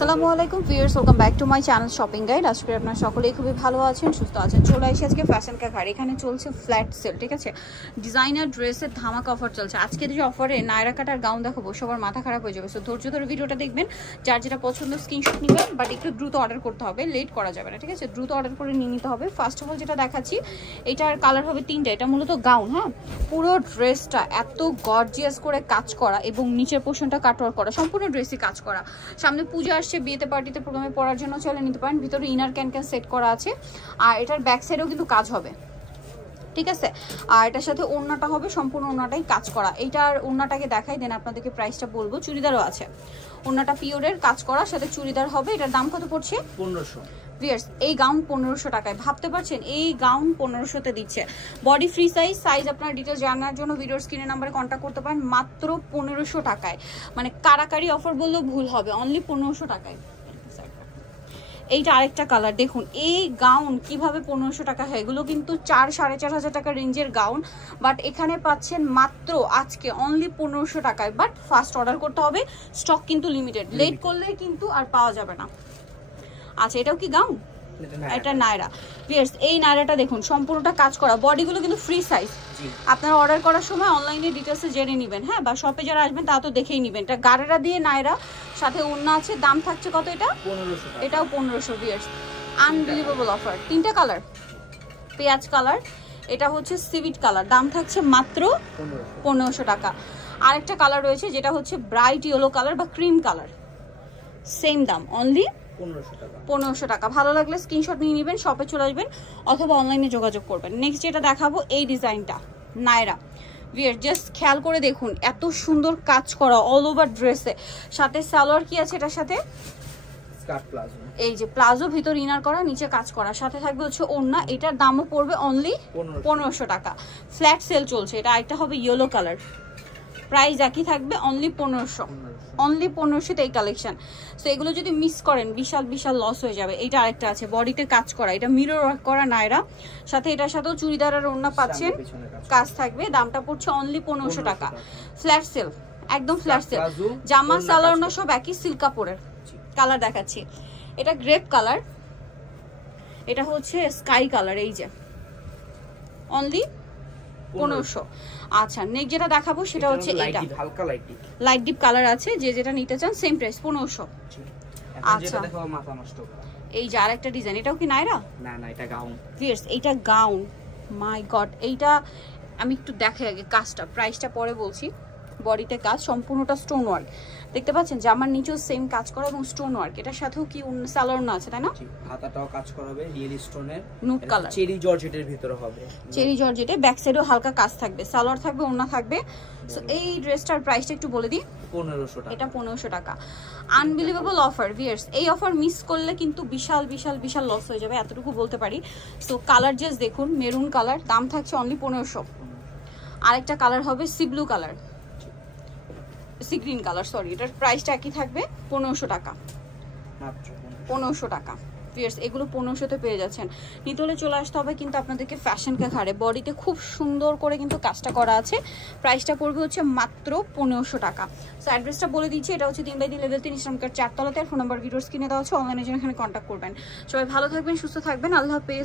আসসালামু আলাইকুম viewers, welcome back to my channel shopping guide. আজকে আপনারা সকলেই খুবই ভালো আছেন, সুস্থ আছেন। চলে আসি আজকে ফ্যাশন কা ঘাট। এখানে চলছে ফ্ল্যাট সেল, ঠিক আছে? ডিজাইনার ড্রেসের ধামাকা অফার চলছে। আজকে যে অফারে নায়রা কাটার গাউন দেখাবো, সবার মাথা খারাপ হয়ে যাবে। সো ধৈর্য ধরে ভিডিওটা দেখবেন। যার যেটা পছন্দ স্ক্রিনশট নেবেন, বাট একটু দ্রুত অর্ডার করতে হবে, লেট করা যাবে না, ঠিক আছে? দ্রুত অর্ডার করে নিয়ে নিতে হবে। ফার্স্ট অফ অল যেটা দেখাচ্ছি, এটার কালার হবে তিনটা। এটা মূলত গাউন, হ্যাঁ। পুরো ড্রেসটা এত গর্জিয়াস করে কাজ করা এবং নিচের পোর্শনটা কাটওয়ার্ক করা, সম্পূর্ণ ড্রেসই কাজ করা। সামনে পূজা আসছে, বিয়েতে পার্টিতে প্রোগ্রামে পরার জন্য চলে নিতে পারেন। ভিতরে ইনার ক্যান সেট করা আছে, আর এটার ব্যাক সাইডেও কিন্তু কাজ হবে, ঠিক আছে? আর এটার সাথে ওড়নাটা হবে সম্পূর্ণ ওড়নাটাই কাজ করা। এইটার ওড়নাটাকে দেখাই দেন, আপনাদেরকে প্রাইসটা বলবো। চুড়িদারও আছে, ওড়নাটা পিওরের কাজ করা, সাথে চুড়িদার হবে। এটার দাম কত পড়ছে? 1500। ভিউয়ার্স, এই গাউন 1500 টাকায়, ভাবতে পারছেন? এই গাউন 1500-তে দিচ্ছে। বডি ফ্রি সাইজ আপনার ডিটেলস জানার জন্য ভিডিওর স্ক্রিনের নাম্বারে কন্ট্যাক্ট করতে পারেন। মাত্র 1500 টাকায়, মানে কারাকারি অফার বললেও ভুল হবে। অনলি 1500 টাকায়। এইটা আরেকটা কালার দেখুন। এই গাউন কিভাবে 1500 টাকা হয়? এগুলো কিন্তু 4-4.5 টাকা রেঞ্জের গাউন, বাট এখানে পাচ্ছেন মাত্র আজকে অনলি 1500 টাকায়। বাট ফার্স্ট অর্ডার করতে হবে, স্টক কিন্তু লিমিটেড, লেট করলে কিন্তু আর পাওয়া যাবে না। আচ্ছা, এটাও কি গাউন? এটা নায়রা। ভিউয়ার্স, এই নায়রাটা দেখুন, সম্পূর্ণটা কাজ করা। বডিগুলো কিন্তু ফ্রি সাইজ। আপনারা অর্ডার করার সময় অনলাইনে ডিটেলসে জেনে নেবেন, হ্যাঁ, বা শপে যারা আসবেন তা তো দেখেই নেবেন। এটা গারেরা দিয়ে নায়রা, সাথে ওড়না আছে। দাম থাকছে কত? এটা 1500 টাকা। এটাও 1500। Viewers, unbelievable offer. তিনটা কালার, পেঁয়াজ কালার, এটা হচ্ছে সিভিট কালার। দাম থাকছে মাত্র 1500 টাকা। আরেকটা কালার রয়েছে যেটা হচ্ছে ব্রাইট ইয়েলো কালার বা ক্রিম কালার, সেম দাম, অনলি 1500 টাকা। ভালো লাগলে স্ক্রিনশট নিয়ে নেবেন, শপে চলে আসবেন অথবা অনলাইনে যোগাযোগ করবেন। নেক্সট যেটা দেখাবো, এই ডিজাইনটা নায়রা। ভিউয়ার জাস্ট খেয়াল করে দেখুন, এত সুন্দর কাজ করা অল ওভার ড্রেসে। সাথে সালোয়ার কি আছে এটার সাথে? এই যে প্লাজো, ভিতর ইনার করা, নিচে কাজ করা, সাথে থাকবে হচ্ছে ওড়না। এটার দামও পড়বে অনলি 1500 টাকা। ফ্ল্যাট সেল চলছে। এটা আরেকটা হবে ইয়েলো কালার, প্রাইস একই থাকবে, অনলি 1500। অনলি 1500-তে এই কালেকশন। সো এগুলো যদি মিস করেন বিশাল বিশাল লস হয়ে যাবে। এইটা আরেকটা আছে, বডিতে কাজ করা, এটা মিরর ওয়ার্ক করা নায়রা, সাথে এটার সাথেও চুড়িদার আর ওড়না পাচ্ছেন, কাজ থাকবে। দামটা পড়ছে অনলি 1500 টাকা। ফ্ল্যাট সেল, একদম ফ্ল্যাট সেল। জামা সালোয়ার ওড়না সব একই সিল্ক কাপড়ের। কালার দেখাচ্ছি, এটা গ্রেপ কালার, এটা হচ্ছে স্কাই কালার। এই যে অনলি 1500। আচ্ছা, নেক্সট যেটা দেখাবো সেটা হচ্ছে এটা হালকা লাইট ডিপ কালার আছে। যে যেটা নিতে চান সেম প্রাইস 1500। আচ্ছা, দেখাবো মাথা নষ্ট করা, এই যে আরেকটা ডিজাইন। এটাও কি নায়রা? না না, এটা গাউন। ভিউয়ার্স, এইটা গাউন। মাই গড, এইটা আমি একটু দেখাই আগে কাজটা, প্রাইসটা পরে বলছি। বডিতে কাজ, সম্পূর্ণটা স্টোন ওয়ার্ক, দেখতে পাচ্ছেন? জামার নিচেও সেম কাজ করা এবং স্টোন ওয়ার্ক। এটার সাথেও কি সালোয়ার না আছে, তাই না? হাতাটাও কাজ করা হবে রিয়েল স্টোনের, নুট কালার, চেরি জর্জেটের ভিতরে হবে। চেরি জর্জেটে, ব্যাক সাইডেও হালকা কাজ থাকবে, সালোয়ার থাকবে, ওড়না থাকবে। সো এই ড্রেসটার প্রাইসটা একটু বলে দিই। 1500 টাকা। এটা 1500 টাকা। আনবিলিভেবল অফার ভিউয়ার্স, এই অফার মিস করলে কিন্তু বিশাল বিশাল বিশাল লস হয়ে যাবে, এতটুকু বলতে পারি। সো কালার জাস্ট দেখুন, মেরুন কালার, দাম থাকছে অনলি 1500। আরেকটা কালার হবে C blue colour, sea green colour, sorry. এটার প্রাইসটা একই থাকবে, 1500 টাকা, মাত্র 1500 টাকা। ভিউয়ার্স, এগুলো 1500-তে পেয়ে যাচ্ছেন। নিতে হলে চলে আসতে হবে কিন্তু আপনাদেরকে ফ্যাশন কা ঘাড়ে। বডিতে খুব সুন্দর করে কিন্তু কাজটা করা আছে। প্রাইসটা পড়বে হচ্ছে মাত্র 1500 টাকা। সো অ্যাড্রেসটা বলে দিচ্ছি, এটা হচ্ছে 3x3 লেভেল 3 ইসলাম কার্ড 4 তলাতে। ফোন নাম্বার ভিডিওর স্ক্রিনে দেওয়া আছে, অনলাইনে জন্য এখানে কন্ট্যাক্ট করবেন। সবাই ভালো থাকবেন, সুস্থ থাকবেন, আল্লাহ হাফেজ।